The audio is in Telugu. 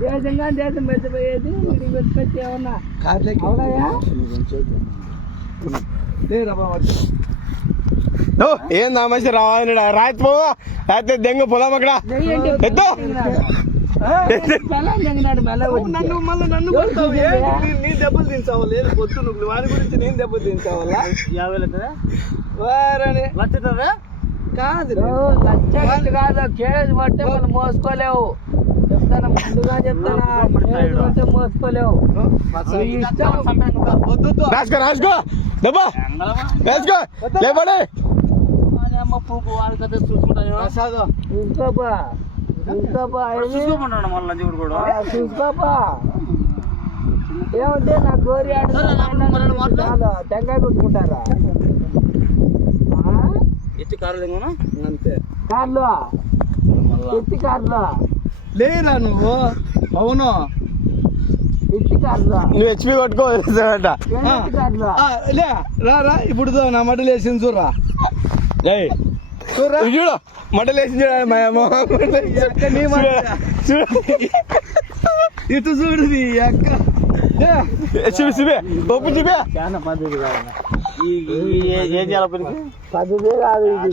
దేశంగా దేశం పెట్టిపోయేది పెట్టి ఏమన్నా ఏందా మంచి రావాలి రాత్రి పోవా రాత్రి దెంగ పొలం అక్కడ ఎత్తో నన్ను నీ దెబ్బలు దించావా లేదు పొద్దు నువ్వు వారి గురించి నేను దెబ్బలు దించావాలా 50 లక్ష కాదు కాదు కేజీ పట్టే మనం మోసుకోలేవు చెప్తాను ముందుగా చెప్తాను పట్టే మోసుకోలేవు రాసుకో రాసుకో దబ్బా రాసుకో లేపడే చూసుకోపా చూసుకోపా ఏమంటే నా గోరి టెంకాయ కొట్టుకుంటారా ఎత్తి కార్లు అంతే కార్లు ఎత్తి కార్లు లేరా నువ్వు అవును ఎత్తి కార్లు నువ్వు హెచ్పి కొట్టుకోవాలంట లే రా ఇప్పుడు నా మడ్డలు వేసింది చూడరా చూడు మటలు వేసి ఇటు చూడు అక్క చూపే ఒప్పు చూపే చాలా పద్ధతి కాదు ఏం చేయాలి పద్ధతి కాదు ఇది